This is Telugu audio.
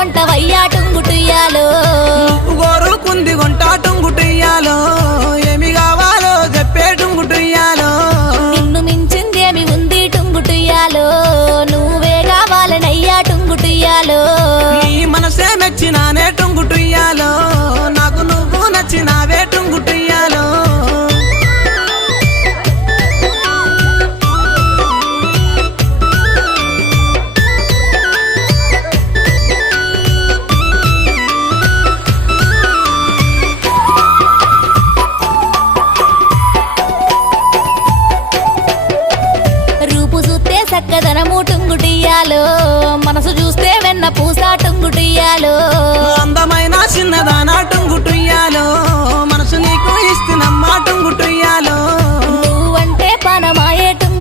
కొంటవయ్యా టుంగుటుయ్యాలో గోరుకుంది కొంట టుంగుటుయ్యాలో ఏమి కావాలో చెప్పే టుంగుటుయ్యాలో నిన్ను మించిందేమి ఉంది టుంగుటుయ్యాలో నువ్వే కావాలనయ్యా టుంగుటుయ్యాలో నీ మనసే మెచ్చినానే టుంగుటుయ్యాలో నాకు నువ్వు నచ్చినావే టుంగుటుయ్యాలో రూపు చూస్తే చక్కదనము టుంగుటియ్యాలో మనసు చూస్తే వెన్న పూస టుంగుటియ్యాలో అందమైన చిన్నదానా టుంగుటుయ్యాలో మనసు నీకు ఇస్తున్నమ్మా టుంగుటుయ్యాలో